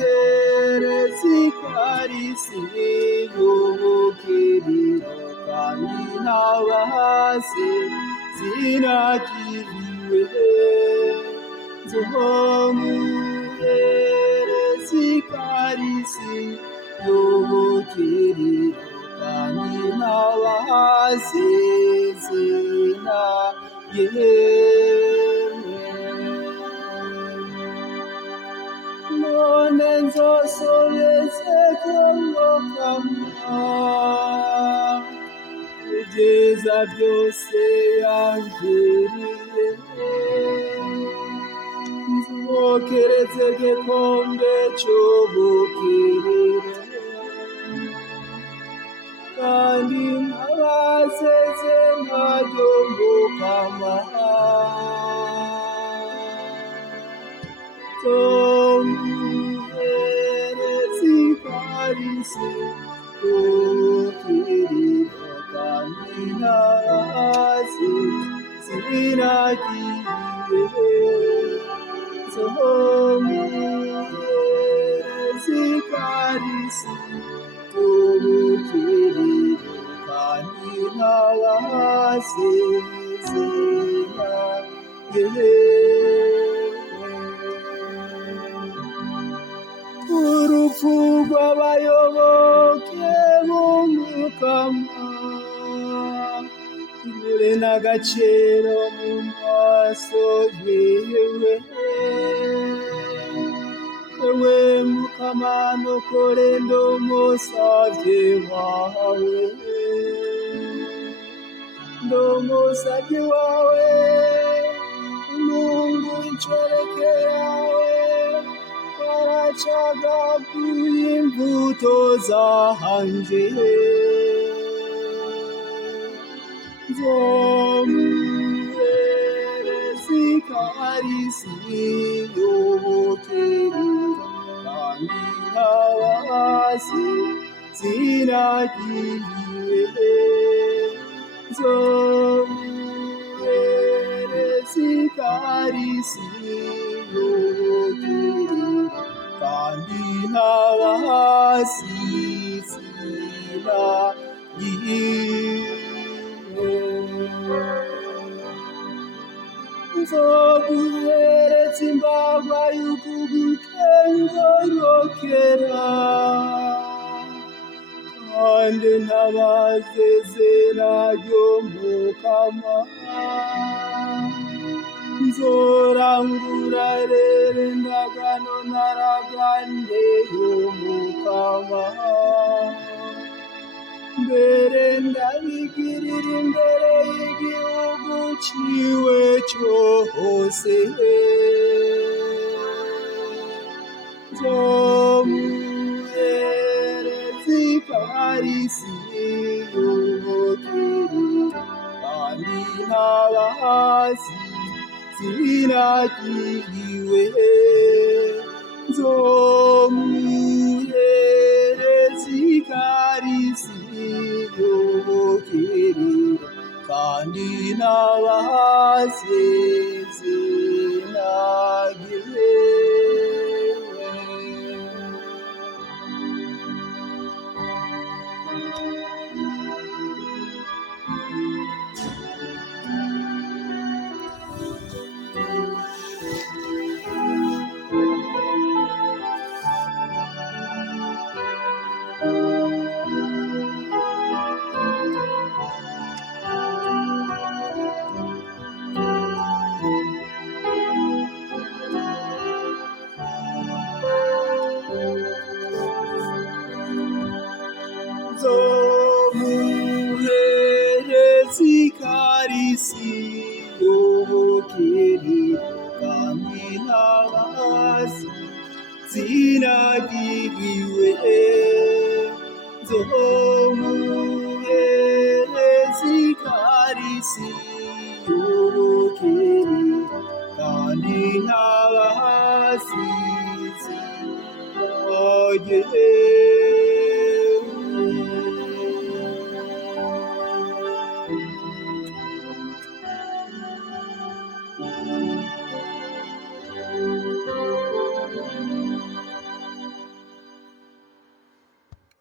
nzomuhereza ikarisi y'ubukiriro kandi ntabahase sinagiriwe. Nzomuhereza ikarisi y'ubukiriro kandi ntabahase sinagiriwe. None nzosobetse kumukama kugeza byose yangiriye. Nzokeretse igikombe cy'ubukiriro kandi ntabaseze ntaryo mukama. Nzomuhereza ikarisi y'ubukiriro kandi ntabahase sinagiriwe. Nzomuhereza ikarisi y'ubukiriro kandi ntabahase sinagiriwe. Urupfu rw'abayoboke b'umukama ruri n'agaciro mu maso yiwe. Ewe mukama nukore ndi umusavye wawe, ndi umusavye wawe, Mungu inshoreke yawe waracagaguye imbuto zanje. Nzomuhereza ikarisi y'ubukiriro kandi ntabahase sinagiriwe. Nzomuhereza ikarisi y'ubukiriro kandi ntabahase sinagiriwe. Nzoguhereza imbaga y'ukugukengurukira kandi ntabaseze naryo mukama. Nzorangura rero indagano naragannye mukama. Mbere ndabigirira imbere y'igihugu ciwe cyose. Nzomuhereza ikarisi y'ubukiriro kandi ntabahase sinagiriwe. Nzomuhereza ikarisi y'ubukiriro kandi ntabahase sinagiriwe. Nzomuhereza ikarisi y'ubukiriro kandi ntabahase sinagiriwe. Nzomuhereza ikarisi y'ubukiriro kandi ntabahase sinagiriwe.